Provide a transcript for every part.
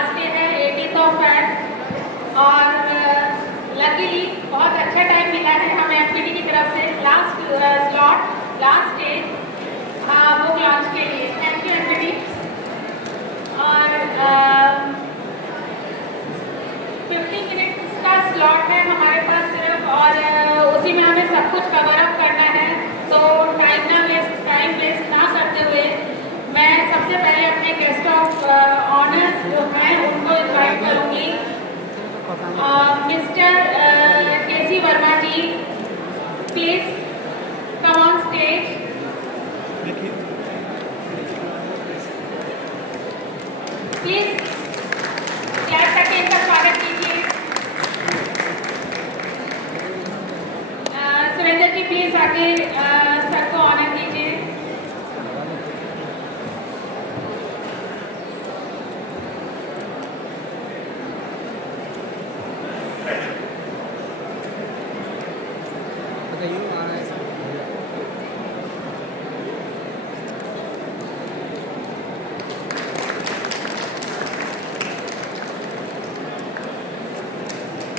Last day है 18th of Feb और luckily बहुत अच्छा टाइम मिला है हमें एमपीटी की तरफ से last slot last day book launch के लिए। Thank you empty. और 50 मिनट्स का स्लॉट है हमारे पास सिर्फ और उसी में हमें सब कुछ कवर अप करना है, तो टाइम वेस्ट ना करते हुए मैं सबसे पहले अपने गेस्ट ऑफ ऑनर जो हैं उनको इनवाइट करूंगी। Mister K C Verma ji, please come on stage. Please clap करके इनका स्वागत कीजिए। सुरेंद्र जी प्लीज आगे सबको ऑनर कीजिए।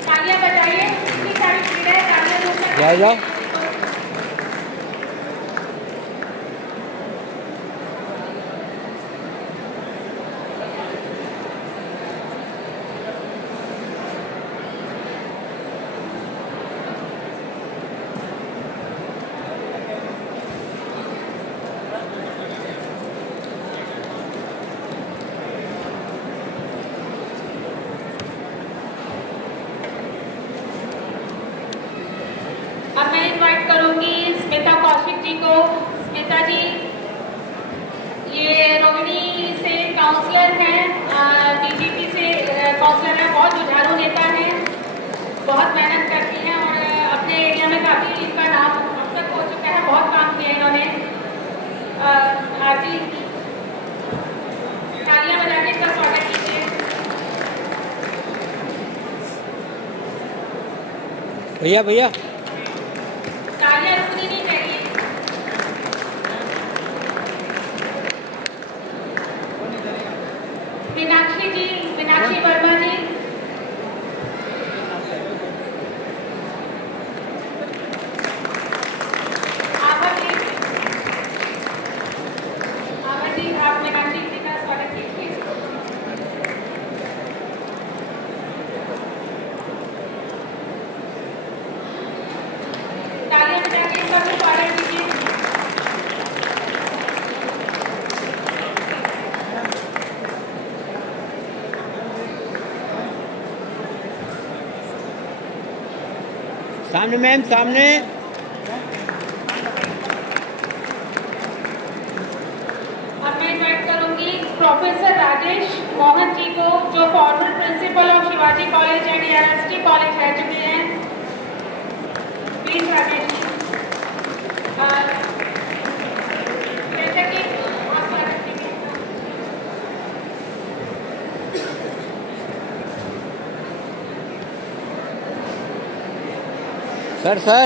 तालियां बजाइए, इतनी सारी भीड़ है, तालियां बजाइए। जाओ जाओ। अब मैं इनवाइट करूंगी स्मिता कौशिक जी को। स्मिता जी ये रोहिणी से काउंसलर हैं, बीजेपी से काउंसलर है, बहुत जुझारू नेता है, बहुत मेहनत करती हैं और अपने एरिया में काफ़ी इनका नाम अब तक हो चुका है, बहुत काम किया इन्होंने। आरती तालियां बजा के इसका स्वागत कीजिए। भैया भैया तालियां रुकनी नहीं चाहिए। मीनाक्षी जी, मीनाक्षी वर्मा जी, आभा जी, आभा जी आप मीनाक्षी जी का स्वागत कीजिए। तालियां बजा के इनका भी स्वागत कीजिए। सामने मैम सामने। अब मैं इनवाइट करूंगी प्रोफेसर राजेश मोहन जी को, जो farmer principle of Shivaji college and university college रह चुके हैं। प्लीज राजेश जी जैसे कि आप स्वागत कीजिए। सर सर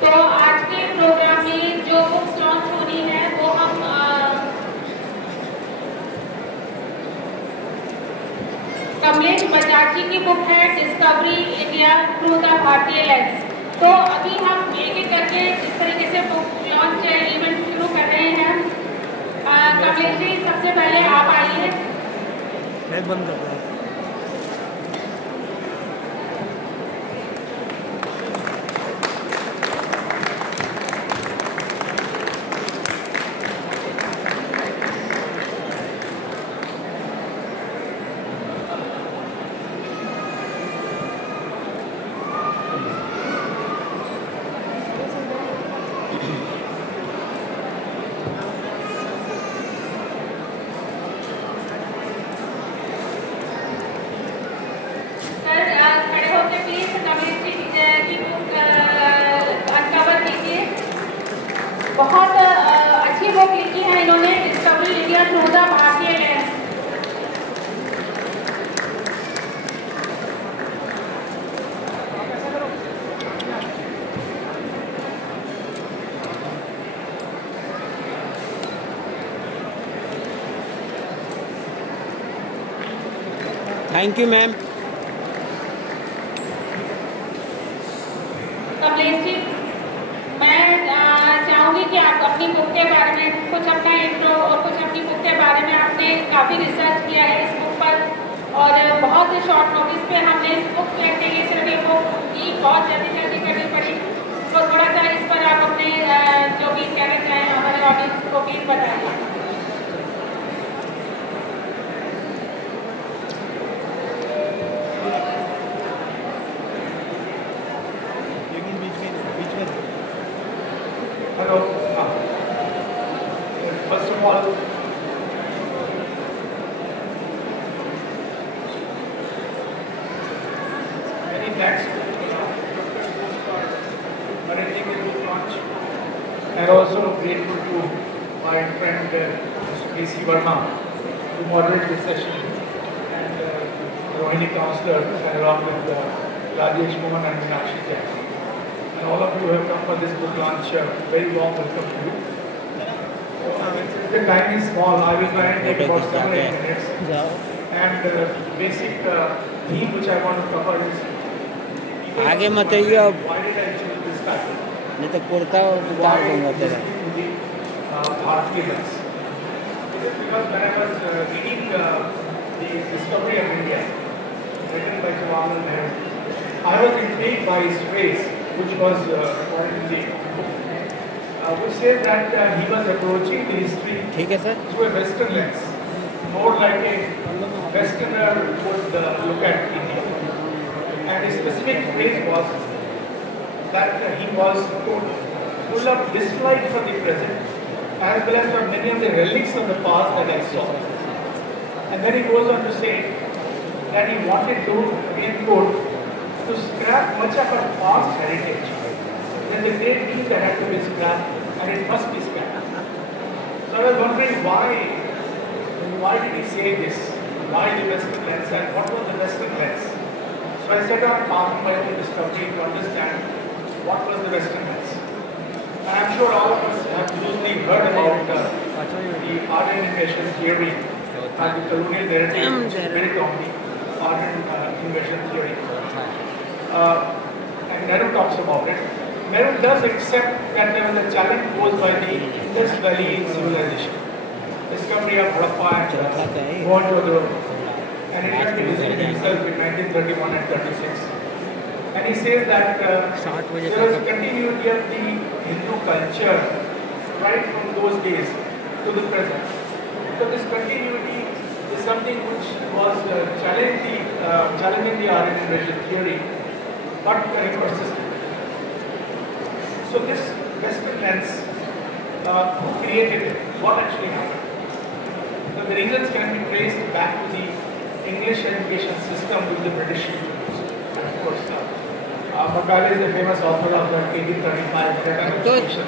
तो आज के प्रोग्राम में जो बुक्स लॉन्च होनी है वो हम कमलेश बजाज जी की बुक है discovery India through the Bharatiya lens. तो अभी हम एक एक करके इस तरीके से बुक लॉन्च इवेंट शुरू कर रहे हैं। कमलेश जी सबसे पहले आप आइए। बंद कर दो। बहुत अच्छी बुक लिखी है इन्होंने, discovery India through the Bharatiya lens. Thank you ma'am. Kamlesh ji, मैं चाहूँगी कि आप अपनी बुक के बारे में कुछ अपना इंट्रो और कुछ अपनी बुक के बारे में आपने काफ़ी रिसर्च किया है इस बुक पर, और बहुत ही शॉर्ट नोटिस पे हमने इस बुक के लिए सिर्फ ये बुक की बहुत जल्दी करनी पड़ी, तो थोड़ा सा इस पर आप अपने जो भी कहना चाहें हमारे ऑडियंस को प्लीज़ बताइए। Hello. First of all, many thanks to arranging the book launch, and also grateful to my friend Mr. K.C. Verma to moderate this session, and Rohini Counselor, and along with Rajesh Mohan and Meenakshi Jain. And all of you have come for this book launch. Very warm welcome to you. The time is small. I will try and take about 7 or 8 minutes. And basic theme which I want to cover is आगे मत आइए अब, why did I choose this title? नहीं तो कुर्ता उतार दूंगा तेरा। Bharatiya myths. Because when I was reading the Discovery of India, written by Jawaharlal Nehru, I was intrigued by his phrase, which was according to the book, which said that he was approaching the history ठीक है sir. through a Western lens, more like a Westerner would look at India. And his specific phrase was that he was full of dislike for the present, as well as for many of the relics of the past that I saw. And then he goes on to say that he wanted to, in quote, to scrap much of our past heritage. There's a great deal that had to be scrapped, and it must be scrapped. So I was wondering why did he say this? Why the Western lens, and what was the Western lens? So I set on path my own discovery to understand what was the Western lens. And I'm sure all of us have loosely heard about the Aryan invasion theory and the colonial narrative which is built on the Aryan invasion theory. And Nehru talks about it. Nehru does accept that there was a challenge posed by the Indus Valley civilization. Discovery of Harappa and Mohenjo-daro. And it had been visited himself in 1931 and 36. And he says that there was a continuity of the Hindu culture right from those days to the present. So this continuity is something which was challenging the Aryan invasion theory, but very persistent. So this Western lens, who created it? What actually happened? So the reasons can be traced back to the English education system with the British used. Of course, Macaulay is the famous author of the 1835 Constitution,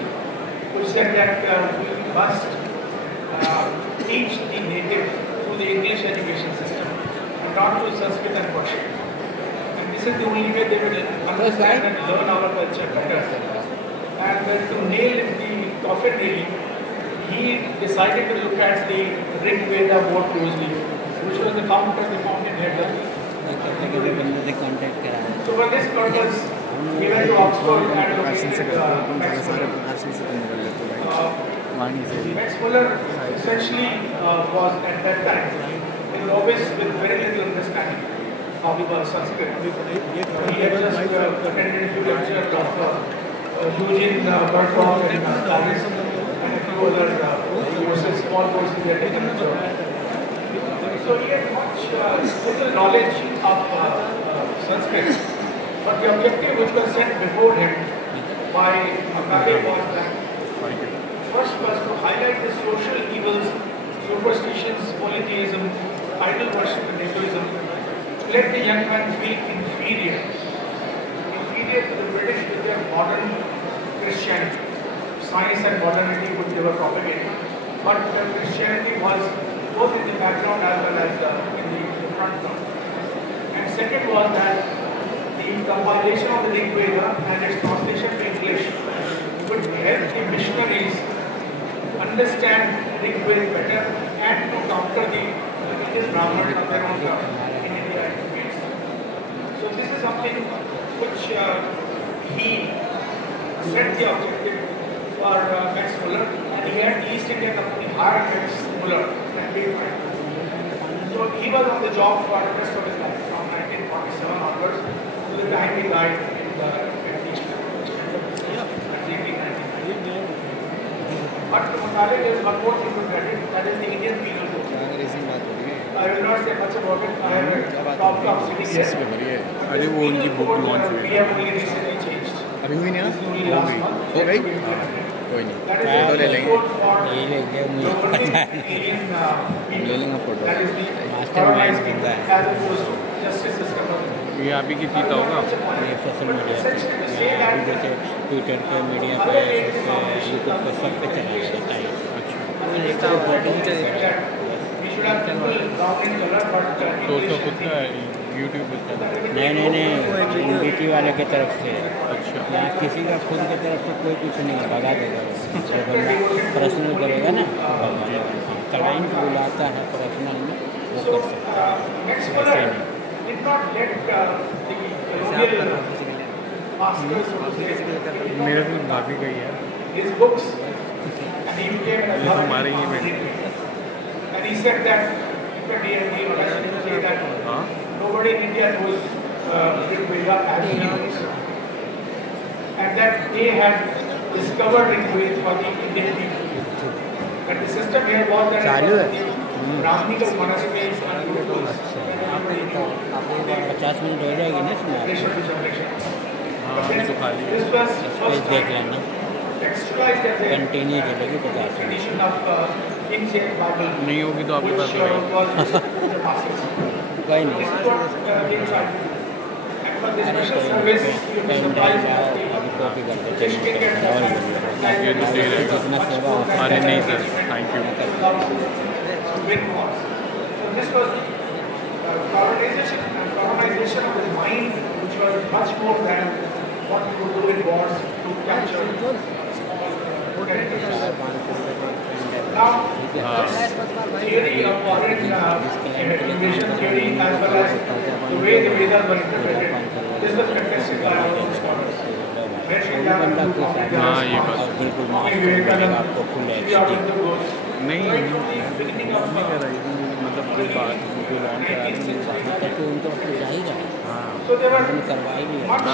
which said that we must teach the native through the English education system and not through Sanskrit and Persian. And this is the only way they will understand and learn our culture better. And to nail the coffin really, he decided to look at the Rig Veda more closely, which was the fountain head. So for this purpose, he went to Oxford and located Max Muller. Max Muller essentially was at that time, he was always with very little understanding of the Sanskrit. He had just attended a few lectures of Eugene Bertram and Thomas and a few other courses, small courses he had taken in German. So he had much little knowledge of Sanskrit, but the objective which was set before him by Macaulay was that first was to highlight the social evils, superstitions, polytheism, idol worship and Hinduism, let the young man feel inferior to the British with their modern Christianity, science and modernity which they were propagating, but Christianity was both in the background as well as in the front ground. And second was that the compilation of the Rig Veda and its translation to English would help the missionaries understand Rig Veda better and to counter the British Brahmins of their own in India something which he set the objective for Max Muller, and he had East India Company hire Max Muller and paid for him. So he was on the job for the rest of his life, from 1947 onwards to the time he died in the 1890s. But Mutale, there is one more thing to credit, that is the Indian Penal Code. I will not say much about it. I have talked of sitting here. अरे वो उनकी book launch हुई We have only recently changed. अभी हुई नहीं This is only last month. हो गई कोई नहीं That is फोटो ले the लेंगे code for ये लेंगे मुझे global पता है Indian people. ले लेंगे photo That is the Mastermind organized बंदा है। as opposed to justice system. ये आप ही की जीता होगा ये सोशल मीडिया पे या अभी जैसे ट्विटर पे मीडिया पे यूट्यूब पे सब पे चला जाता है। अच्छा We should have people brown in color, but तो उसका खुद का यूट्यूब पे चला नहीं एनडीटी वाले की तरफ से अच्छा यहाँ किसी का खुद की तरफ से कोई कुछ नहीं है, भगा देगा वो। जो बंदा पर्सनल करेगा ना क्लाइंट बुलाता है पर्सनल में वो so कर सकता है, Max ऐसे Muller नहीं। did not let the colonial masters, so to say, मेरे तो भाभी गई है his books, and he became an ये तो authority हमारे ही on में it. And he said that, in fact, he was say that हाँ nobody in India knows Rigveda as he knows, and that they had discovered Rigveda for the Indian people. But the system here was that चालू है? the Brahminical monasteries and gurukuls अच्छा 50 minute हो जाएगी ना इसमें, generation to generation. हाँ अभी तो खाली है This was पेज first देख time लेना, textualized as a कंटिन्यू चलेगी 50 minute. edition of King James Bible, नहीं होगी तो आपके पास which रहेगी was distributed to the masses. कोई This नहीं, is what they tried. And for this अरे special कोई service, नहीं, you will be pen surprised drive at लाओ, अभी the कॉपी कर देते British king हैं at और that time. ये तो सही रहेगा जितना सेवा होता अरे नहीं sir thank you Win wars. So this was colonization of the mind, which was much more than what you would do in wars to capture small territories. Now, theory of foreign invasion theory as well as the way the Vedas were interpreted, this was contested by our own scholars. हाँ ये बात और बिल्कुल master मिलेगा आपको full HD. नहीं नहीं कर रही मतलब कोई बात जो लॉन्च करा रही है तब तो उनको अपनी जाएगा, हाँ So there उन्होंने were करवा ही लिया, much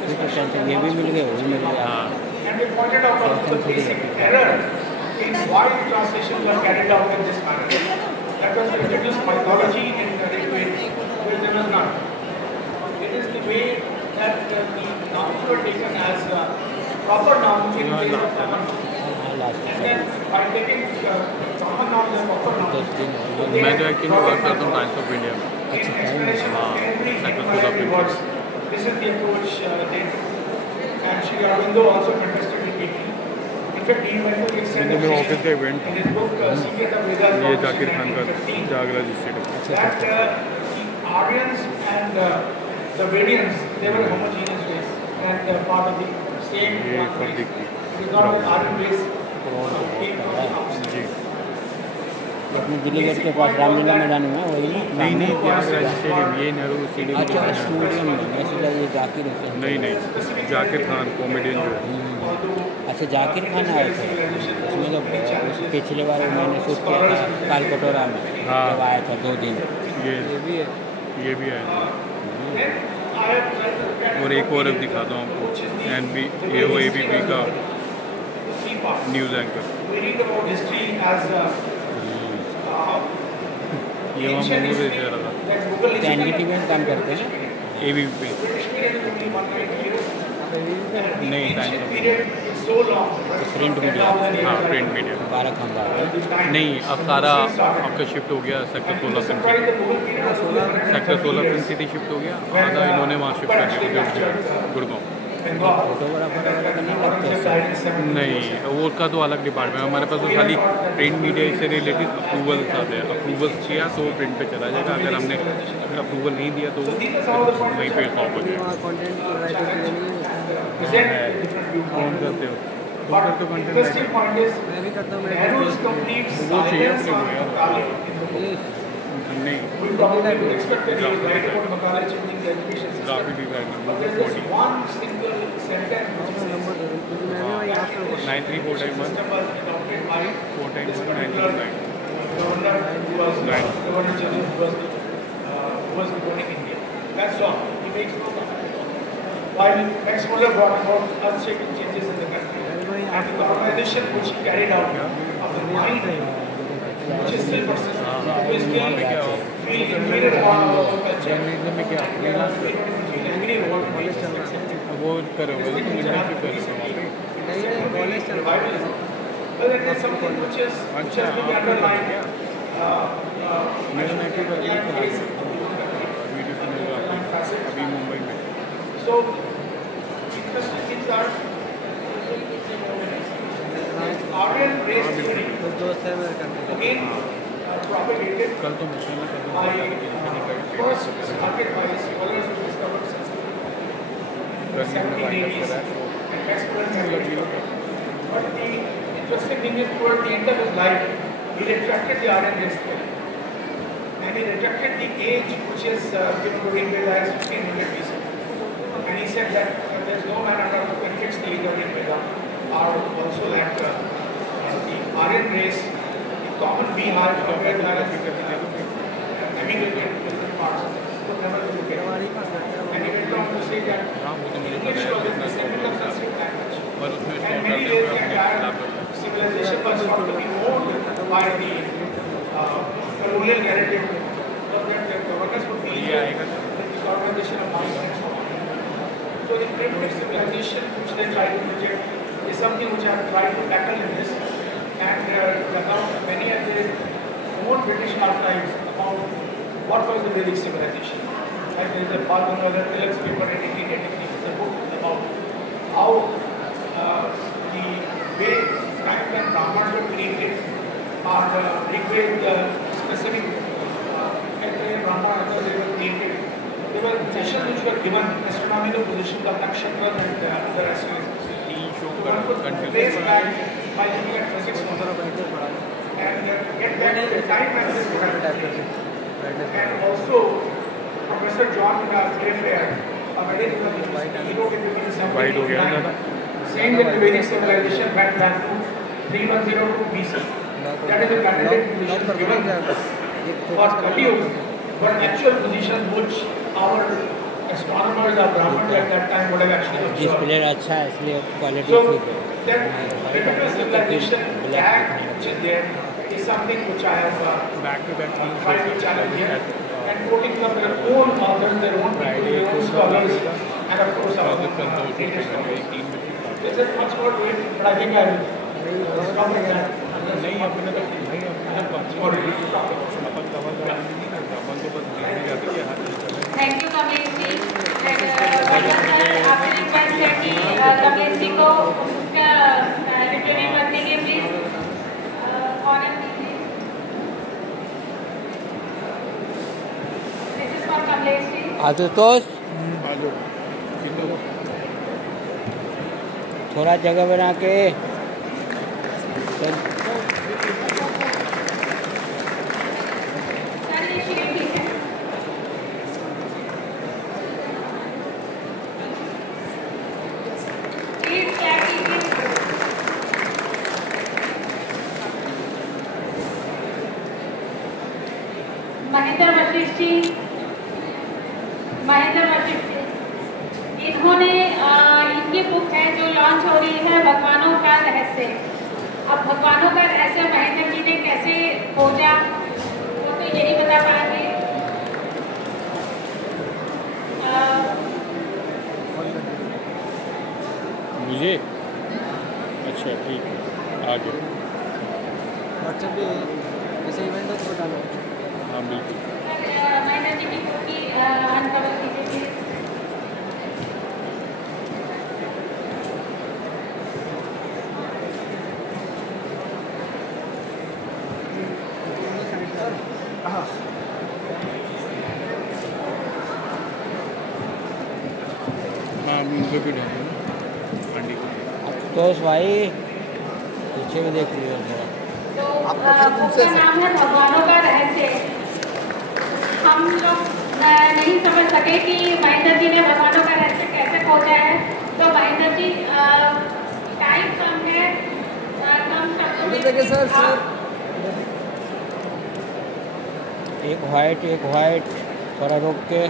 फिर तो टेंशन ये भी मिल गए वो भी मिल गया। हाँ and they pointed out also the basic error in why the translations were carried out in this manner. That was to introduce mythology in the Rigveda, where there was none. It is the way that the nouns were taken as proper nouns in place of common nouns. हाँ last And then by taking common nouns and proper nouns, 10 दिन हो so गए। they मैं जो had actually work करता हूँ brought times of India में in अच्छा, explanation हाँ, of every Sector English Solar words. This is the approach they took. And Sri Aurobindo also contested it deeply. In fact, he went to the extent of मेरे saying office का event in his book, Secret of Vedas, ये published Zakir in Khan का 1915, जागरा district that the Aryans and the Vedians, they were homogeneous race and part of the same ये one सब race. दिखती It is not an Aryan race. Came from the opposite. जी अपने Delhi gate के पास रामलीला मैदान में वही ना? नहीं नहीं त्यागराज स्टेडियम ये नेहरू स्टेडियम अच्छा स्टूडियम में, मैं सोचा ये जाकिर हुसैन। नहीं नहीं जाकिर खान कॉमेडियन जो अच्छा जाकिर खान आए थे उसमें, जब उस पिछले बार मैंने शूट किया था काल कटोरा में, हाँ। जब आया था 2 दिन। ये भी है ये भी है Then I have tried to look at और एक और अब दिखाता हूँ आपको एनबी ये वो एबीपी का the three parts. News anchor We read about history as ये वहाँ ancient मूवी history दे रहा था that Mughal क्या history. एनडीटीवी में काम करते हैं? एबीपी पे British period is only 190 years. And the नहीं, ancient time of- period is so long. Print media। हाँ प्रिंट मीडिया 12 खंबा है। नहीं अब सारा आपका शिफ्ट हो गया sector 16 film Surprise, city the Mughal period was only 130 sector 16 film years. City shift हो गया आधा इन्होंने वहाँ शिफ्ट कर दिया उधर गुड़गांव Bengal. फोटोग्राफर वगैरह का नहीं लगता है सर? नहीं वो उसका तो अलग डिपार्टमेंट है हमारे पास तो खाली प्रिंट मीडिया से रिलेटेड अप्रूवल्स आते हैं अप्रूवल्स किया तो प्रिंट पे चला जाएगा अगर हमने अप्रूवल नहीं दिया तो वहीं पे स्टॉप हो जाएगा Present different viewpoints. कौन करते हो तुम But करते हो content interesting point is Nehru's complete वो चाहिए silence अपने on को यार। Kali in the book. नहीं We probably would expect that he was right about Macaulay changing the education system. Graphic designer But there's this one single sentence which says 93451 system was adopted by 491 Governor who was Governor General who was governing India. That's all. He makes no comment. While Max Muller brought about earth-shaking changes in the country, and the organization which he carried out of the mind, which is still persistent, who is still feel inferior about our culture, journalism में क्या feel inferior about religion, वो करोगे तो India क्यों करोगे वहाँ पे well, it is something which has been underlined. मेरा नेट पर वीडियो अभी मुंबई में So, interesting things are Aryan race theory again propagated कल तो मुझे by first started by scholars who discovered Sanskrit in the 1780s and Max Muller. But the interesting thing is towards the end of his life, he retracted the Aryan race theory. And he rejected the age which is given to Rigveda as 1500 BC. And he said that there is no man on earth who can fix the age of Rigveda, or also that the Aryan race, the common beehive from where the emigrated to different parts, would never look at. And he went on to say that English was the descendant of Sanskrit language. And many ways the entire civilization was thought to be owned by the colonial narrative, so that the governors would be the organization of mind and so on. So the primitive civilization which they try to project is something which I have tried to tackle in this, and about many of their own British archives about what was the Vedic civilization. Like there is a Bal Gangadhar Tilak's paper in 1883, it's a book about how the way time when Brahmans were created, or Rigveda specific Brahma they were created. There were positions which were given, astronomical positions of nakshatras and other asteroids. So one could trace back by looking at physics and get back to the time when this happened. And also, Professor John Playfair, a medical university, he wrote in 1789, saying that the Vedic civilization went back to 3102 BC. That is the candidate position given for Kali Yuga, but actual position which our astronomers or Brahmins at that time would have actually observed. Display अच्छा है इसलिए quality So ठीक है that primitive civilization tag which is there is something which I have back to back tried to challenge here, and quoting from their own authors, their own people, their own scholars, and of course our own greatest scholars. There's just much more to it, but I think I will stop at that. नहीं अपने तो भाई अपने तो अपन cover कराएंगे नहीं ना अपन तो बस देखने जाते हैं her thank you Kamlesh ji. आपने रिक्वेस्ट है कि कमलेश जी को उनका रिव्यू करने के प्लीज ऑनर दीजिए। This is for Kamlesh ji. Ashutosh थोड़ा जगह बना के महेंद्र वशिष्ठ जी, इन्होंने इनकी बुक है जो लॉन्च हो रही है भगवानों का रहस्य। अब भगवानों का रहस्य महेंद्र जी ने कैसे खोजा वो तो यही बता पाएंगे। मुझे अच्छा ठीक है आगे व्हाट्सएप पे ऐसे इवेंट हो तो डालो। हाँ बिल्कुल महेंद्र जी की बुक की अनकवर कीजिए प्लीज। हाँ मुझे भी डालो अंडी को आशुतोष भाई पीछे भी देख लियो जरा। तो बुक का नाम है भगवानों का रहस्य। सके कि महेंद्र जी ने भगवानों का रहस्य कैसे खोजा है। तो महेंद्र जी टाइम कम है, कम शब्दों में देखिए सर एक वाइट थोड़ा रोक के।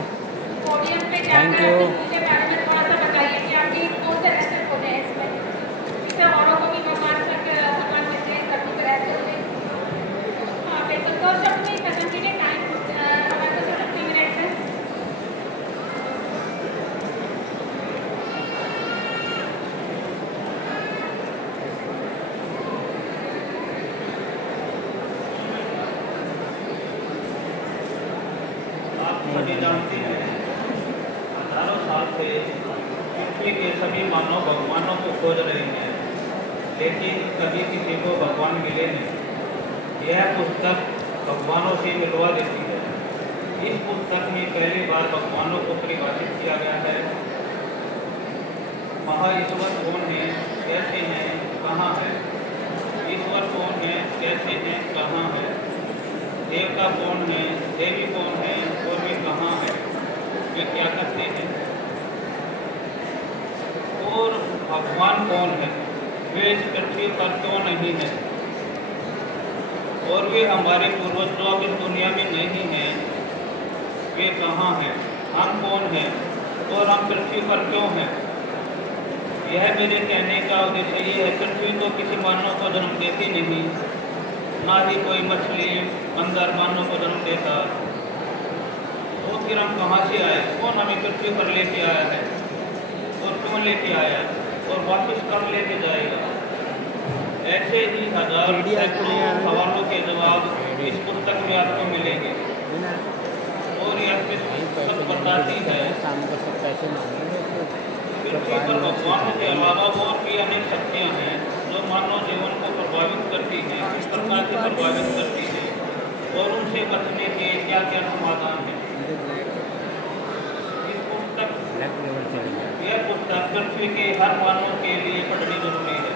पोडियम पे Thank जाकर you. इसके बारे में थोड़ा सा बताइए कि आपके कौन से रहस्य खोजे हैं इसमें, जिससे औरों को भी भगवान मिलते हैं सभी रहते हुए। हाँ बिल्कुल, तो शब्द में खत्म कीजिए, टाइम हमारे पास 30 मिनट है। सभी जानते हैं, हजारों साल से पृथ्वी के सभी मानव भगवानों को खोज रहे हैं, लेकिन कभी किसी को भगवान मिले नहीं। यह पुस्तक भगवानों से मिलवा देती है। इस पुस्तक में पहली बार भगवानों को परिभाषित किया गया है। महाईश्वर कौन है, कैसे हैं, कहाँ है? ईश्वर कौन है, कैसे हैं, कहाँ है? देवता कौन है, देवी कौन है और वे कहाँ है, वे क्या करते हैं? और भगवान कौन है, वे इस पृथ्वी पर क्यों नहीं है? और वे हमारे पूर्वज जो अब इस दुनिया में नहीं हैं, वे कहाँ हैं? हम कौन हैं और हम पृथ्वी पर क्यों हैं? यह मेरे कहने का उद्देश्य ये है, पृथ्वी तो किसी मानव को जन्म देती नहीं, ना ही कोई मछली अंदर मानव को जन्म देता। तो फिर हम कहाँ से आए? कौन हमें पृथ्वी पर लेके आया है और क्यों लेके आया और वापस कब लेके जाएगा? ऐसे ही हजार सवालों के जवाब इस पुस्तक में आपको मिलेंगे। और यह पुस्तक बताती है पृथ्वी पर भगवान के अलावा और भी अनेक शक्तियाँ हैं जो मानव जीवन को प्रभावित करती हैं, किस प्रकार से प्रभावित करती हैं और उनसे बचने के क्या क्या समाधान हैं। इस पुस्तक यह पुस्तक पृथ्वी के हर मानव के लिए पढ़नी जरूरी है,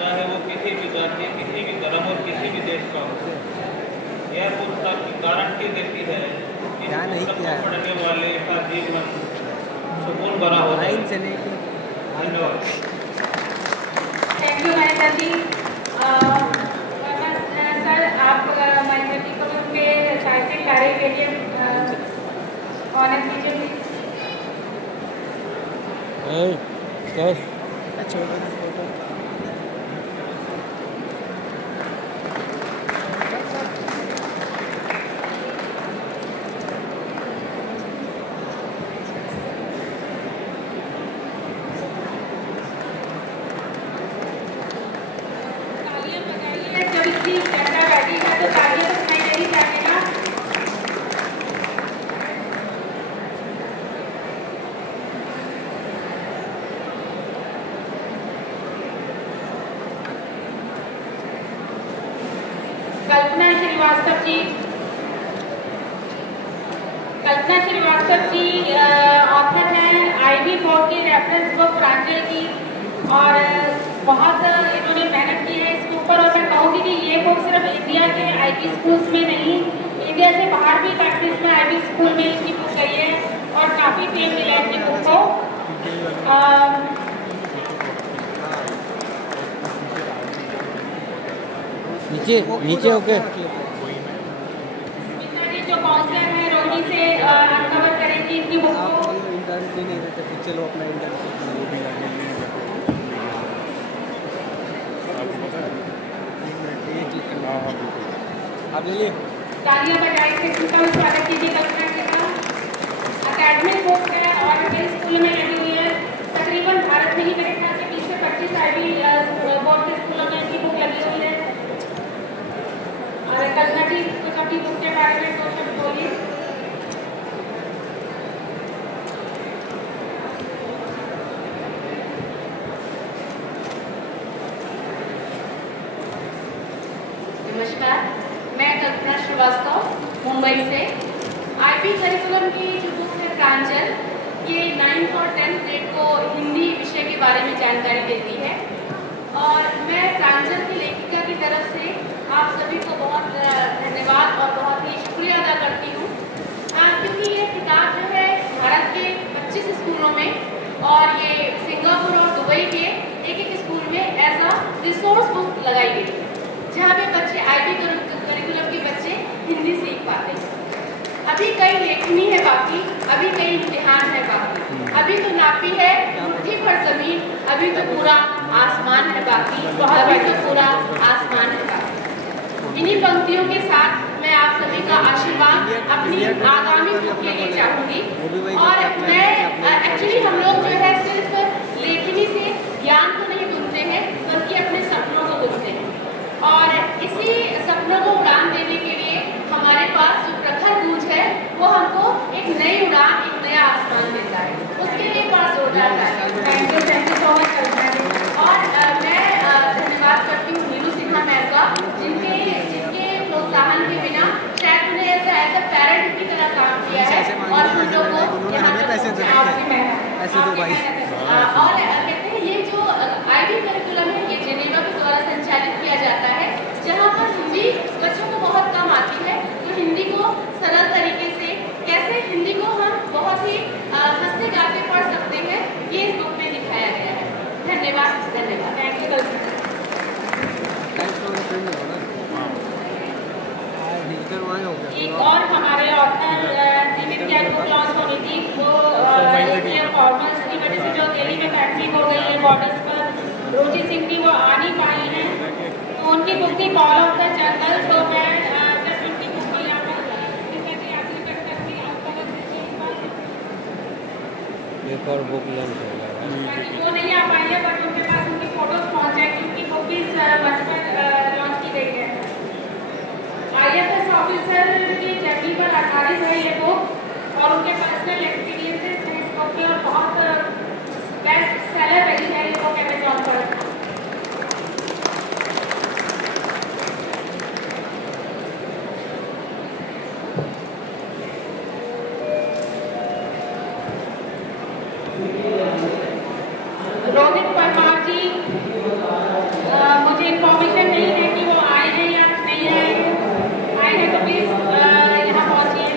चाहे वो किसी भी जाति, किसी भी धर्म और किसी भी देश का हो। यह पुस्तक गारंटी देती है कि इस पुस्तक को पढ़ने वाले का जीवन सुकून भरा हो जाए। धन्यवाद। Thank you Mahendra ji. Sir आप महेंद्र जी को उनके साहित्यिक कार्य के लिए ऑनर कीजिए प्लीज। कल्पना श्रीवास्तव जी ऑथर हैं आईवी बोर्ड की रेफरेंस बुक प्रांजल की, और बहुत इन्होंने मेहनत की है इसके ऊपर। और मैं कहूँगी कि ये बुक सिर्फ इंडिया के आईवी स्कूल्स में नहीं, इंडिया से बाहर भी प्रैक्टिस में आईवी स्कूल में इनकी बुक गई है और काफ़ी फेम मिला है इनकी बुक को। नीचे ओके। जो काउंसलर है रोहिणी से अनकवर करेंगी इनकी बुक को। चलो अपना आप ले लिए तालियां बजाई से स्वागत कीजिए कल्पना के साथ। अकेडमिक बुक है और कई स्कूल में लगी हुई है, तकरीबन भारत में ही मेरे ख्याल से 20 से 25 आईवी बोर्ड के स्कूलों में इनकी बुक लगी हुई है। और कल्पना जी कुछ अपनी बुक के बारे में दो शब्द बोलिए। नमस्कार, मैं कल्पना श्रीवास्तव मुंबई से। आईवी करिकुलम की जो बुक है प्रांजल, ये 9th और 10th ग्रेड को हिंदी विषय के बारे में जानकारी देती है। और मैं प्रांजल की लेखिका की तरफ से आप सभी को बहुत धन्यवाद और बहुत ही शुक्रिया अदा करती हूँ, क्योंकि ये लेखनी है बाकी, अभी कई इम्तिहान है बाकी। अभी तो नापी है मुट्ठी भर जमीन, अभी तो पूरा आसमान है बाकी, अभी तो पूरा आसमान है बाकी। इन्हीं पंक्तियों के साथ मैं आप सभी का आशीर्वाद अपनी आगामी बुक के लिए चाहूँगी। और मैं एक्चुअली हम लोग जो है सिर्फ लेखनी से ज्ञान को नहीं बुनते हैं, बल्कि अपने सपनों को बुनते हैं। और इसी सपनों को उड़ान देने के लिए हमारे पास जो प्रखर गूंज है वो हमको एक नई उड़ान, एक नया आसमान देता है। उसके लिए बड़ा जोरदार थैंक यू सो मच। और मैं धन्यवाद करती हूँ नीरू सिन्हा मैम का, जिनके प्रोत्साहन के बिना शायद उन्हें ऐसा पेरेंट की तरह काम किया है और हम लोग को यहाँ तक पैसे दो भाई। और कहते हैं ये जो IB करिकुलम है ये जेनेवा के द्वारा संचालित किया जाता है, जहाँ पर हिंदी बच्चों को बहुत कम आती है, तो हिंदी को सरल तरीके से कैसे हिंदी को हम बहुत ही हंसते गाते पढ़ सकते हैं, ये इस बुक में दिखाया गया है। धन्यवाद धन्यवाद। Thank you. एक और हमारे ऑथर निमित कैट बुक लॉन्च होनी थी, वो फॉर्मल्स की वजह से जो दिल्ली में फैक्ट्री हो गई है बॉर्डर्स पर, रुचि सिंह की वो आ नहीं पाई हैं, तो उनकी बुक थी कॉल ऑफ द जंगल। तो मैं जब उनकी बुक को यहाँ पर हासिल कर सकती एक और बुक लॉन्च होगा, वो नहीं आ पाई है, बट उनके पास उनकी फोटोज पहुँच जाए कि उनकी बुक भी मंच पर लॉन्च की गई है। IFS ऑफिसर की जर्नी पर आधारित है ये बुक और उनके पर्सनल एक्सपीरियंसेस हैं इस बुक के, और बहुत बेस्ट सेलर रही है ये बुक अमेजॉन पर। रोहित परमार जी, मुझे इन्फॉर्मेशन नहीं है कि वो आए हैं या नहीं आए हैं, तो प्लीज यहाँ पहुँचिए।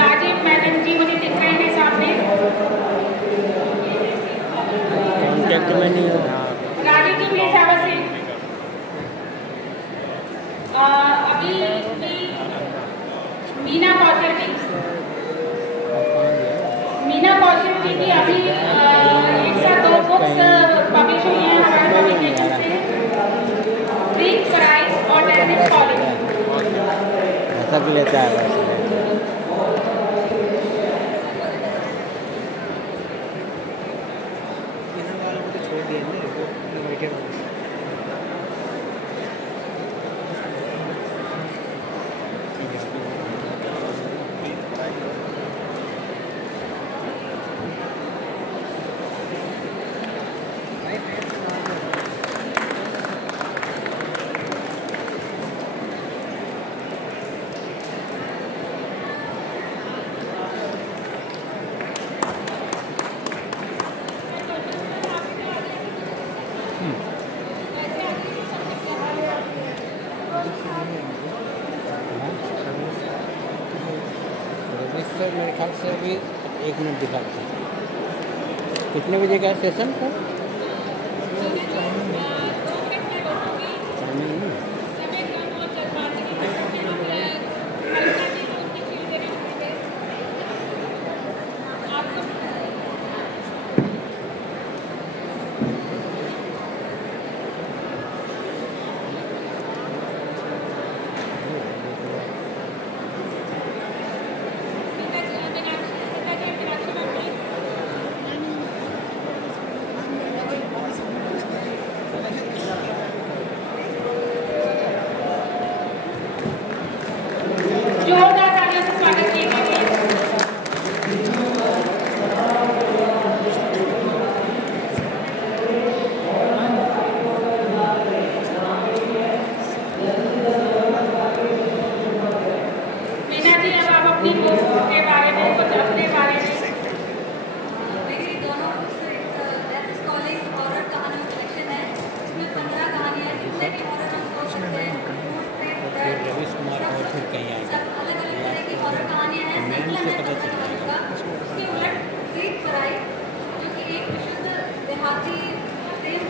राजीव मैडम जी मुझे दिख रहे हैं सामने, कॉन्टेक्ट में नहीं हो। राजीव जी प्लीज हैव अ सीट। अभी मीना कौशल जी, की अभी एक साथ 2 बुक्स पब्लिश हुई हैं हमारे पब्लिकेशन से, ग्रीक प्राइज और टेनिस कॉलेज। सब लेता है वैसे। छोड़ दिए ना सर मेरे ख्याल से अभी 1 मिनट दिखाते हैं। कितने बजे का सेशन था?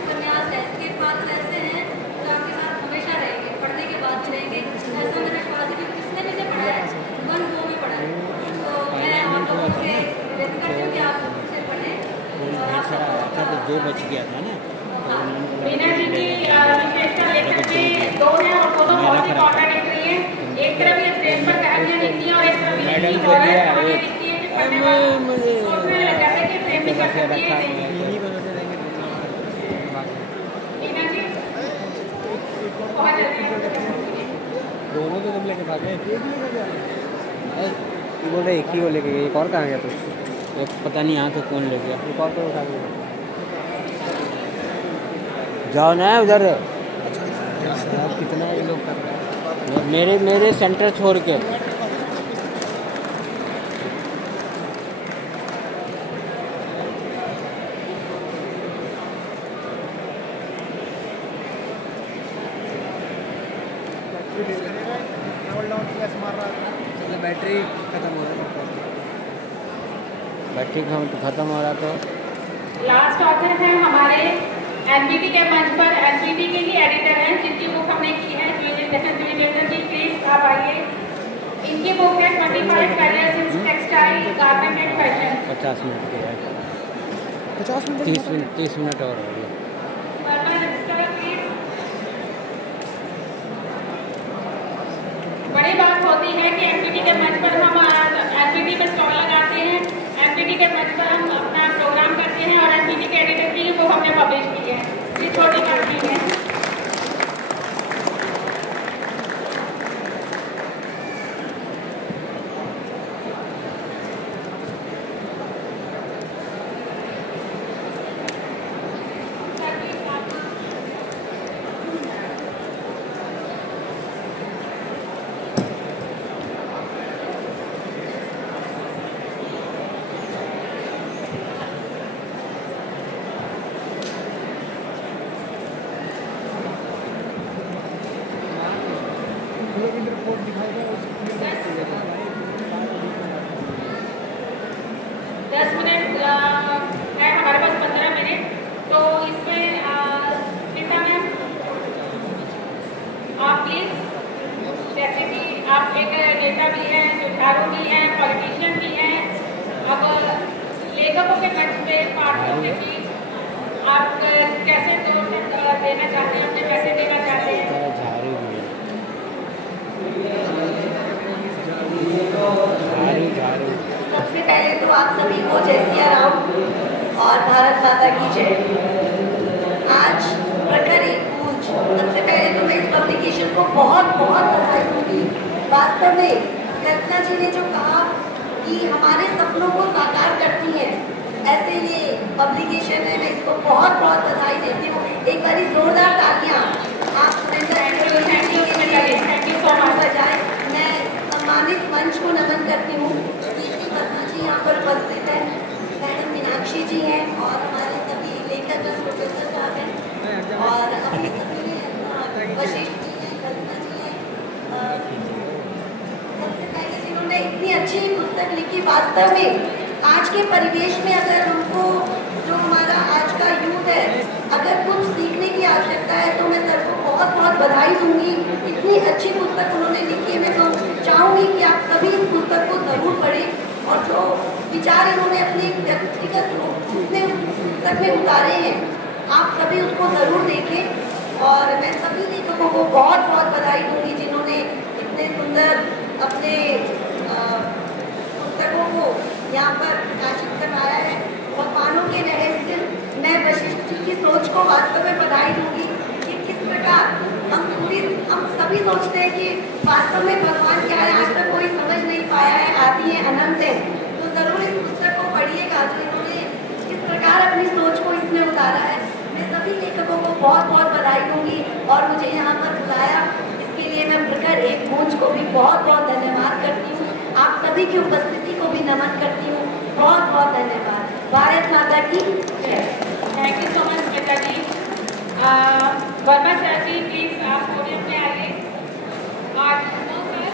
उपन्यास है, इसके पात्र ऐसे हैं जो आपके साथ हमेशा रहेंगे, पढ़ने के बाद भी रहेंगे। किया था ना, तो उन्होंने मीना जी की विशेषता लेखन में दो हैं और दोनों बहुत ही कॉन्ट्राडिक्टरी हैं। एक तरफ ये प्रेम पर कहानियाँ लिखती हैं और एक तरफ ये मैडम लिखती को है दिया और एक लिखती है कि पढ़ने वाला मुझे सोचने लगा है कि प्रेम भी कर सकती है नहीं। यही बदलते रहेंगे मीना जी बहुत जल्दी दोनों तो तुम लेके भागे। बोल रहे एक ही वो लेके गए, एक और कहाँ गया तू? एक पता नहीं यहाँ से कौन ले गया। एक और को उठा के जाओ ना उधर, कितना ये लोग कर रहे हैं। मेरे सेंटर छोड़ के। बैटरी खत्म हो रहा है। बैटरी खत्म हो रहा तो लास्ट ऑथर हैं हमारे एनबीटी के मंच पर, एनबीटी के ही एडिटर हैं जिनकी बुक हमने की है द्विजेंद्र जी, प्लीज आप आइए। इनकी बुक है 25 careers in textile garment and fashion. 50 minute के है, 50 मिनट 30 मिनट और हो गया। बड़ी बात होती है कि एनबीटी के मंच पर हम एनबीटी में स्टॉल लगाते हैं, एनबीटी के मंच पर हम अपना प्रोग्राम करते हैं और एनबीटी के एडिटर की वो हमने पब्लिश की है। ये छोटी बात नहीं है। रिपोर्ट दिखाएगा 10 मिनट है हमारे पास, 15 मिनट। तो इसमें स्मिता मैम आप प्लीज, जैसे कि आप एक नेता भी हैं, सुधारू भी हैं, पॉलिटिशियन भी हैं, अब लेखकों के मंच पे पाठकों के बीच आप कैसे दो देना चाहते हैं, अपने पैसे देना चाहते हैं? झाड़ू भी झाड़ू। सबसे पहले तो आप सभी को जय सिया राम और भारत माता की जय। आज प्रखर एक गूंज, सबसे पहले तो मैं इस पब्लिकेशन को बहुत बहुत बधाई दूंगी। वास्तव में कल्पना जी ने जो कहा कि हमारे सपनों को साकार करती है, ऐसे ये पब्लिकेशन है, मैं इसको बहुत बहुत बधाई देती हूँ। एक बारी जोरदार तालियां आप बजाए। मैं सम्मानित मंच को नमन करती हूँ। कीर्ति वर्मा जी यहाँ पर उपस्थित है, मैडम मीनाक्षी जी हैं और हमारे सभी लेखक प्रोफेसर साहब हैं और अपने सभी वशिष्ठ जी हैं, कल्पना जी हैं। सबसे पहले जिन्होंने इतनी अच्छी पुस्तक लिखी। वास्तव में आज के परिवेश में अगर हमको जो हमारा आज का यूथ है, अगर कुछ सीखने की आवश्यकता है तो मैं सर को बहुत बहुत बधाई दूंगी। इतनी अच्छी पुस्तक उन्होंने लिखी है। मैं तो चाहूँगी कि आप सभी इस पुस्तक को ज़रूर पढ़ें और जो विचार इन्होंने अपने व्यक्तिगत रूप में पुस्तक में उतारे हैं, आप सभी उसको ज़रूर देखें। और मैं सभी लेखकों को बहुत बहुत बधाई दूंगी जिन्होंने इतने सुंदर अपने पुस्तकों को यहाँ पर प्रकाशित करवाया है। भगवानों के रहस्य, मैं वशिष्ठ जी की सोच को वास्तव में बधाई दूंगी कि किस प्रकार हम सभी सोचते हैं कि वास्तव में भगवान क्या है, आज तक कोई समझ नहीं पाया है, आदि है, अनंत है। तो ज़रूर इस पुस्तक को पढ़िएगा जो इन्होंने किस प्रकार अपनी सोच को इसमें उतारा है। मैं सभी लेखकों को बहुत बहुत बधाई दूंगी और मुझे यहाँ पर बुलाया, इसके लिए मैं प्रखर एक गूंज को भी बहुत बहुत धन्यवाद करती हूँ। आप सभी की उपस्थिति को भी नमन करती हूँ। बहुत बहुत धन्यवाद। भारत माता की जय। Thank you so much Smita ji. Verma sir ji please आप पोडियम पे आइए। No sir,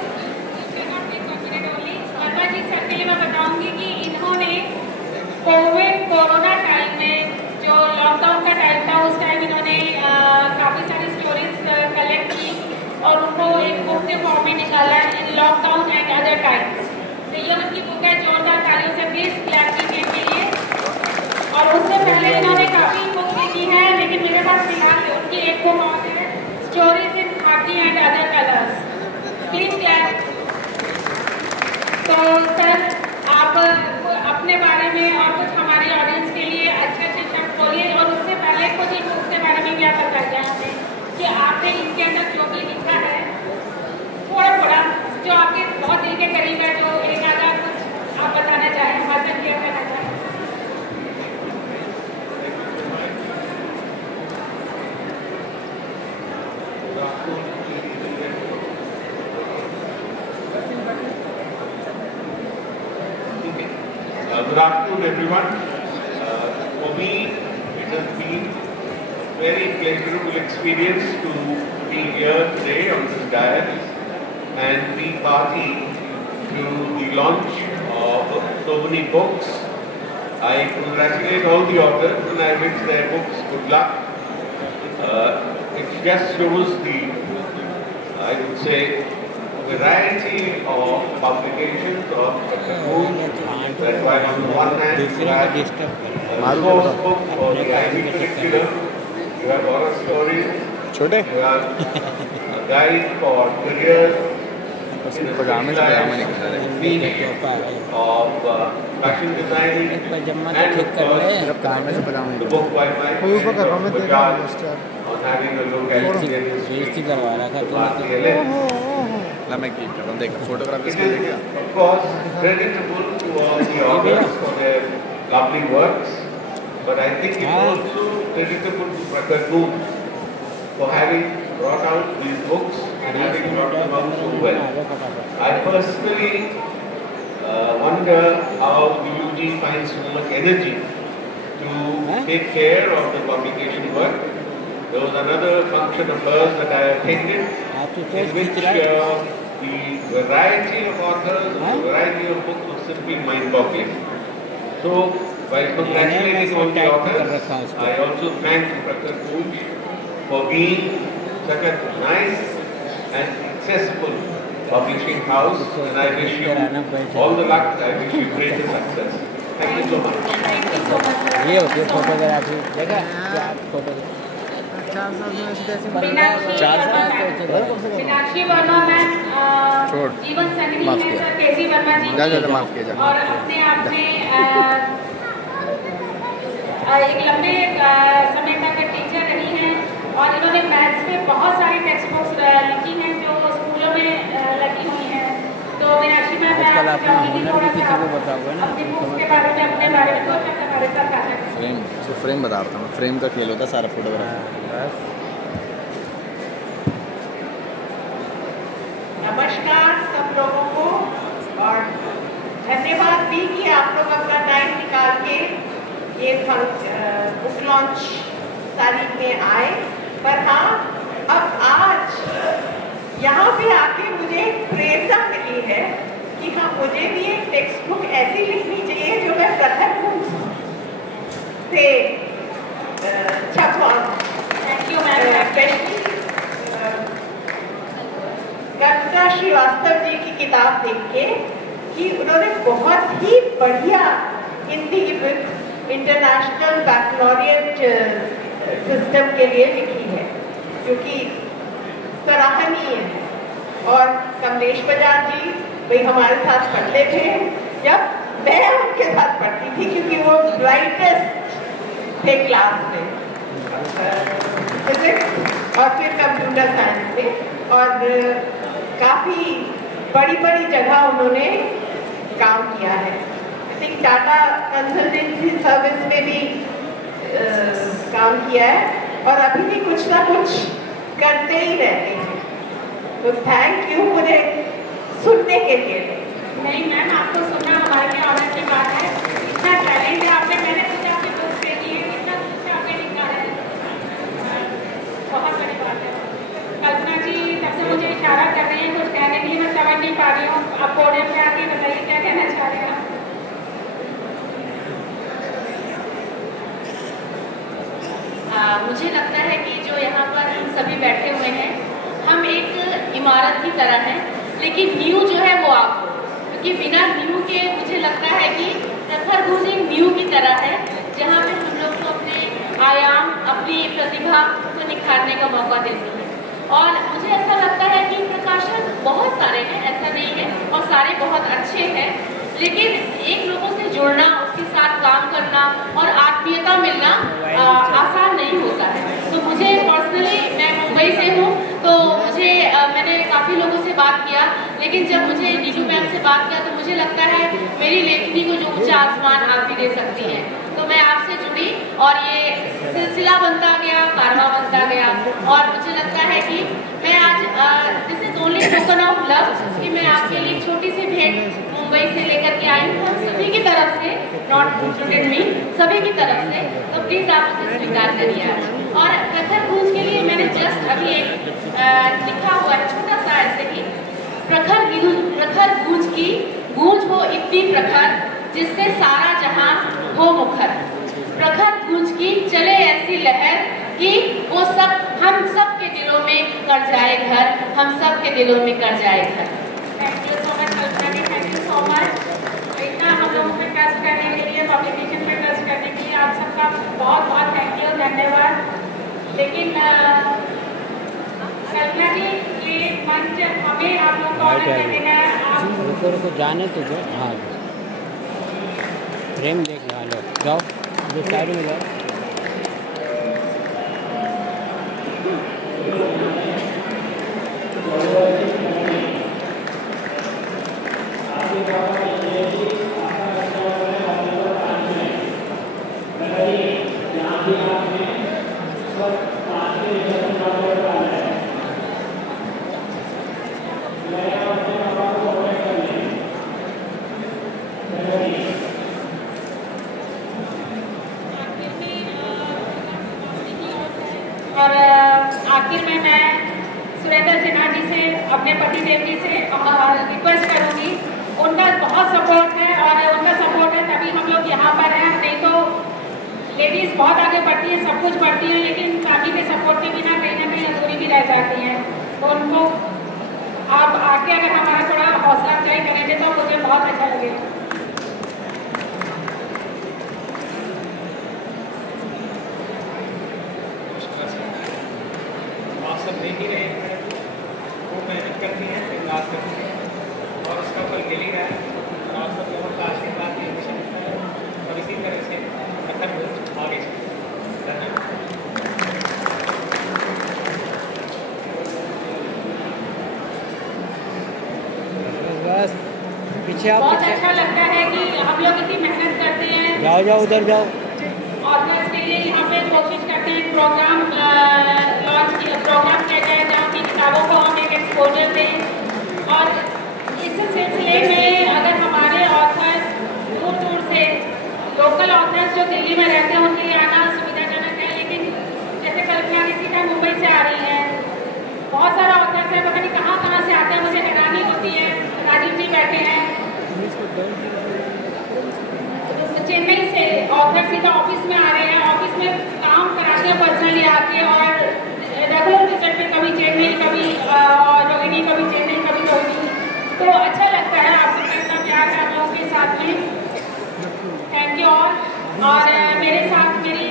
Verma ji sir के लिए मैं बताऊंगी कि इन्होंने कोरोना टाइम में जो लॉकडाउन का टाइम था, उस टाइम इन्होंने काफ़ी सारी स्टोरीज कलेक्ट की और उनको एक बुक के फॉर्म में निकाला, in lockdown and other times. तो ये उनकी बुक है, जोरदार तालियों से प्लीज क्लैप कीजिए के लिए। और उससे पहले इन्होंने काफ़ी बुक लिखी Good afternoon, everyone. For me, it has been a very pleasurable experience to be here today on this dais and be party to the launch of so many books. I congratulate all the authors and I wish their books good luck. It just shows the, I would say, variety of publications of the book. That while on the one hand you have a source book for the IB curriculum, you have horror stories, you have a guide for careers, meaning of fashion designing, and of course the book by my friend Bajaj on having a look at Indian history. Of course, creditable to all the authors for their lovely works, but I think it's also creditable to Prakhar Noor for having brought out these books and having brought them out so well. I personally wonder how UG finds so much energy to take care of the publication work. There was another function of hers that I attended, in which the variety of authors and the variety of books was simply mind-boggling. So, while congratulating all the authors, I also thank Prakhar Noor for being such a nice and accessible publishing house, and I wish you all the luck. I wish you greater success. Thank you so much. ये होती है photography, देखा Meenakshi Verma ma'am, जीवन संगनी है sir केसी वर्मा जी, और अपने आप में एक लंबे समय तक टीचर रही हैं और इन्होंने मैथ्स में बहुत सारी टेक्स्ट बुक्स लिखी हैं जो स्कूलों में लगी हुई हैं। तो मीनाक्षी मैम, मैं आपसे चाहूँगी थोड़ा सा अपनी बुक्स के बारे में, अपने बारे में थोड़ा सा हमारे साथ साझा करें। फ्रेम बता रहा था मैं, फ्रेम का खेल होता है सारा फोटोग्राफ। नमस्कार सब लोगों को, और धन्यवाद भी कि आप लोग अपना टाइम निकाल के ये बुक लॉन्च तारीख में आए। पर हाँ, अब आज यहाँ पे आके मुझे प्रेरणा मिली है कि हाँ, मुझे भी एक टेक्स्ट बुक ऐसी लिखनी चाहिए जो मैं प्रखर नूर से छपवाऊँ। Thank you ma'am. Specially Kavita Srivastava ji की किताब देख के कि उन्होंने बहुत ही बढ़िया Hindi book international baccalaureate system के लिए लिखी है, जो कि सराहनीय है। और कमलेश बजाज जी भाई हमारे साथ पढ़ते थे जब मैं उनके साथ पढ़ती थी, क्योंकि वो ब्राइटेस्ट थे क्लास में, फिजिक्स और फिर कंप्यूटर साइंस में, और काफ़ी बड़ी बड़ी जगह उन्होंने काम किया है। I think Tata consultancy service में भी काम किया है, और अभी भी कुछ ना कुछ करते ही रहते हैं। तो थैंक यू मुझे सुनने के लिए। नहीं मैम, आपको सुनना हमारे लिए ऑनर की बात है। इतना टैलेंट है आपने, मैंने कुछ आपकी बुक देखी है, इतना कुछ आपने लिखा है, बहुत बड़ी बात है। कल्पना जी तब से मुझे इशारा कर रही हैं कुछ कहने के लिए, मैं समझ नहीं पा रही हूँ। आप पोडियम पे आके बताइए क्या कहना चाह रहे हैं आप? मुझे लगता है कि जो यहाँ पर हम सभी बैठे हुए हैं, हम एक इमारत की तरह हैं, लेकिन नींव जो है वो आप हो, क्योंकि बिना नींव के मुझे लगता है कि प्रखर नूर एक नींव की तरह है, जहाँ पे हम लोग को अपने आयाम, अपनी प्रतिभा को निखारने का मौका देती है। और मुझे ऐसा लगता है कि प्रकाशन बहुत सारे हैं, ऐसा नहीं है, और सारे बहुत अच्छे हैं, लेकिन एक लोगों से जुड़ना, उसके साथ काम करना और आत्मीयता मिलना आसान नहीं होता है। तो मुझे पर्सनली, मैं मुंबई से हूँ, तो मुझे मैंने काफ़ी लोगों से बात किया, लेकिन जब मुझे नीलू मैम से बात किया तो मुझे लगता है मेरी लेखनी को जो ऊंचा आसमान आप भी दे सकती हैं। तो मैं आपसे जुड़ी और ये सिलसिला बनता गया, कारवां बनता गया, और मुझे लगता है कि मैं आज this is only token of love कि मैं आपके लिए छोटी सी भेंट मुंबई से लेकर के आई हूँ सभी की तरफ से, नॉट इंक्लूडेड मी, सभी की तरफ से, तो प्लीज़ आप उसे स्वीकार करिए। और प्रखर गूंज के लिए मैंने जस्ट अभी एक लिखा हुआ है छोटा सा ऐसे ही, प्रखर गूंज की गूंज हो इतनी प्रखर जिससे सारा जहां हो मुखर, प्रखर गूंज की चले ऐसी लहर कि वो सब हम सब के दिलों में कर जाए घर, हम सब के दिलों में कर जाए घर। Thank you so much Kalpana ji, thank you so much इतना हम लोगों पे ट्रस्ट करने के लिए, पब्लिकेशन पे ट्रस्ट करने के लिए आप सबका बहुत बहुत थैंक यू, धन्यवाद। लेकिन कल्पना जी ये मंच हमें आप लोग को ऑनर करने का आप रुको जाने तो दो। हाँ फ्रेम देख लो, जाओ जो साइड में जाओ। और आखिर में मैं सुरेंद्र सिन्हा जी से, अपने पति देव जी से रिक्वेस्ट करूंगी, उनका बहुत सपोर्ट है और उनका सपोर्ट है तभी हम लोग यहाँ पर हैं, नहीं तो लेडीज़ बहुत आगे बढ़ती हैं, सब कुछ बढ़ती हैं, लेकिन फैमिली के सपोर्ट के बिना कहीं ना कहीं अधूरी भी रह जाती हैं। तो उनको आप आके अगर हमारा थोड़ा हौसला अफजाई करेंगे तो मुझे बहुत अच्छा लगेगा। सब देख ही रहे हैं, वो मेहनत करती हैं, प्रयास करती हैं और उसका फल मिल ही रहा है। और आप सब लोगों का आशीर्वाद भी हमेशा मिलता है और इसी तरह से प्रखर गूंज आगे चले। धन्यवाद। बस पीछे आप, बहुत अच्छा लगता है कि हम लोग इतनी मेहनत करते हैं, जाओ जाओ उधर जाओ। ऑथर्स के लिए यहाँ पे कोशिश करते हैं प्रोग्राम किया जाए जहाँ की किताबों को हम एक एक्सपोजर दें। और इस सिलसिले में अगर हमारे ऑथर्स दूर दूर से, लोकल ऑथर्स जो दिल्ली में रहते हैं उनके लिए आना सुविधाजनक है, लेकिन जैसे कल्पना किसी का मुंबई से आ रही है, बहुत सारा ऑथर्स है, पता नहीं कहाँ से आते हैं, मुझे हैरानी होती है। राजीव जी बैठे हैं चेन्नई से, ऑथर सीधा ऑफिस में आ रहे हैं, ऑफिस में काम कराते हैं पर्सनली आके, और रेगुलर विजिट पे कभी चेन्नई, कभी रोहिणी, कभी चेन्नई, कभी रोहिणी। तो अच्छा लगता है, आप सबका इतना प्यार है आप लोगों के साथ में, थैंक यू ऑल। और मेरे साथ मेरी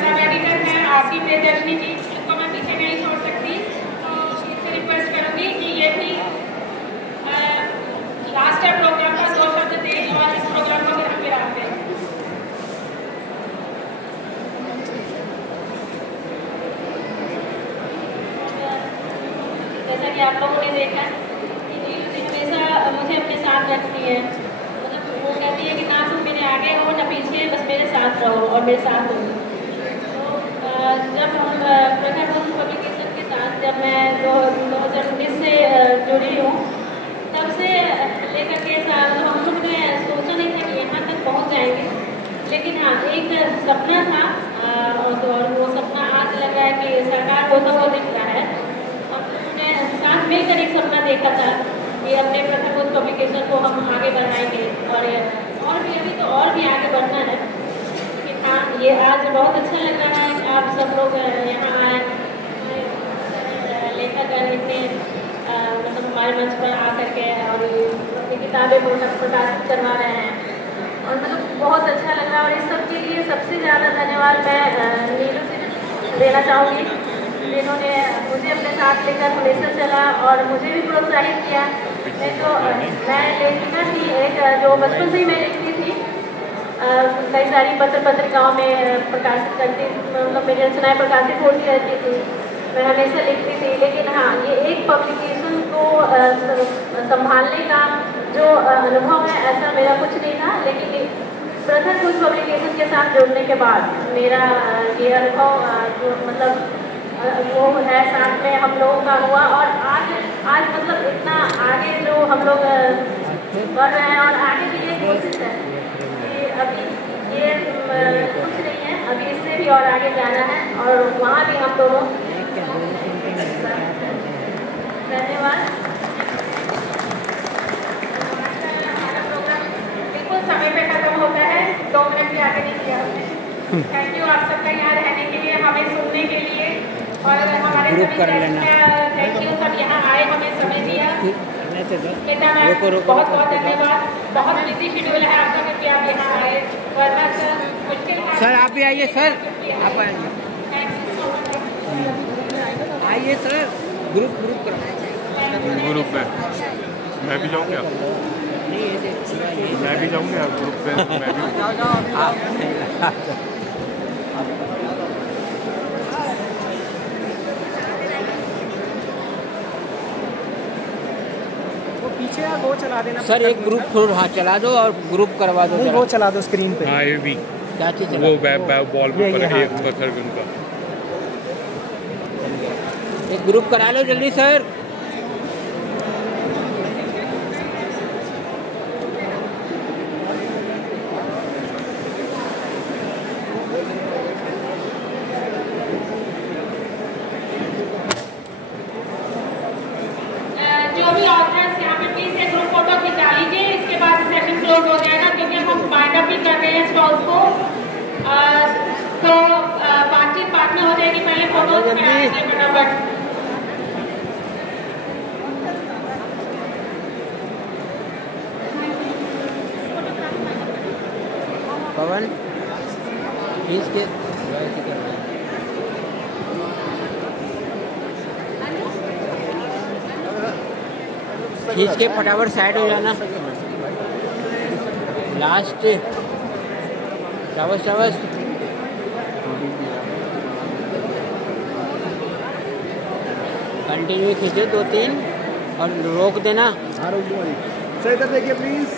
सब एडिटर हैं आरती प्रियदर्शनी जी, इनको मैं पीछे नहीं छोड़ सकती, तो इनसे रिक्वेस्ट करूँगी कि ये भी लास्ट है प्रोग्राम का 2 शब्द दें और इस प्रोग्राम को फिर हम गिराते हैं। जैसा कि आप लोगों ने देखा कि नीलू जी हमेशा मुझे अपने साथ रखती है, मतलब वो कहती है कि ना तुम मेरे आगे हो ना पीछे, बस मेरे साथ रहो और मेरे साथ हो। तो जब हम प्रखर गूंज पब्लिकेशन के साथ जब मैं 2019 से जुड़ी हूँ, तब से लेकर के साथ हम लोग ने सोचा नहीं था कि यहाँ तक पहुँच जाएंगे, लेकिन हाँ एक सपना था और वो सपना आज लग रहा है कि सरकार होता हुआ दिख रहा है। साथ मिलकर एक सपना देखा था कि अपने प्रखर गूंज पब्लिकेशन को हम आगे बढ़ाएंगे और भी अभी तो और भी आगे बढ़ना है। कि हाँ ये आज बहुत अच्छा लग रहा है कि आप सब लोग यहाँ आए, लेखक इतने मतलब हमारे मंच पर आकर के और अपनी किताबें प्रकाशित करवा रहे हैं, और मतलब बहुत अच्छा लग रहा है। और इस सब के लिए सबसे ज़्यादा धन्यवाद मैं नीलू से देना चाहूँगी, जिन्होंने मुझे अपने साथ लेकर हमेशा चला और मुझे भी प्रोत्साहित किया। नहीं तो मैं लेखिका थी एक, जो बचपन से ही मैं लिखती थी, कई सारी पत्र पत्रिकाओं में प्रकाशित करती, मतलब मेरी रचनाएँ प्रकाशित होती रहती थी, मैं हमेशा लिखती थी। लेकिन हाँ ये एक पब्लिकेशन को संभालने का जो अनुभव है ऐसा मेरा कुछ नहीं था, लेकिन प्रखर गूंज पब्लिकेशन के साथ जुड़ने के बाद मेरा ये अनुभव जो मतलब वो है साथ में हम लोगों का हुआ। और आज मतलब इतना आगे जो हम लोग कर रहे हैं और आगे भी यही कोशिश है कि अभी ये कुछ नहीं है, अभी इससे भी और आगे जाना है और वहाँ भी हम दोनों। धन्यवाद। हमारा प्रोग्राम बिल्कुल समय पे खत्म होता है, 2 मिनट भी आगे नहीं किया हमने। थैंक यू आप सबका यहाँ रहने के लिए, हमें सुनने के लिए और हमारे सभी थैंक यू सब यहाँ आए, हमें समय दिया। स्मिता मैम बहुत बहुत धन्यवाद। बहुत बिजी शेड्यूल है आपका, क्योंकि आप यहाँ आए, वरना मुश्किल सर आप भी आइए सर, आप आइए सर, ग्रुप ग्रुप में मैं भी जाऊँ क्या? मैं भी जाऊँगा आप ग्रुप पे, मैं भी पीछे यार वो चला देना सर। एक ग्रुप फिर हाँ चला दो और ग्रुप करवा दो। वो चला दो स्क्रीन पे। हाँ ये भी क्या चीज़ वो वेब वॉल पेपर है उनका। एक ग्रुप करा लो जल्दी सर। जो भी ऑर्डर्स यहाँ पे प्लीज एक ग्रुप फोटो खिंचा लीजिए, इसके बाद सेशन क्लोज हो जाएगा, क्योंकि हम वाइंड अप भी कर रहे हैं स्टॉल्स को। तो बातचीत बाद में हो जाएगी, पहले फोटोज में आएंगे फटाफट। पवन प्लीज के खींच के फटाफट साइड हो जाना। लास्ट शाबाश शाबाश। कंटिन्यू खींचो 2-3 और रोक देना। सर इधर देखिए प्लीज।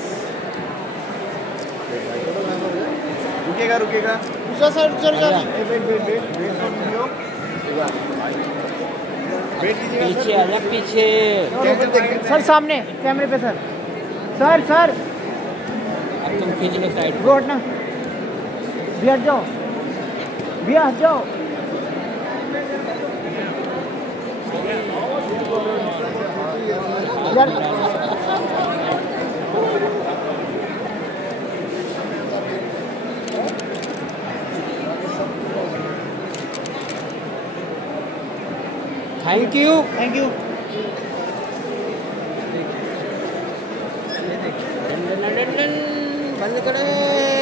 रुकेगा सर पीछे आजा पीछे। सर सामने कैमरे पे सर। सर अब तुम खींच लो साइड। वो हटना, भी हट जाओ, भी हट जाओ। यार थैंक यू। बंद करें।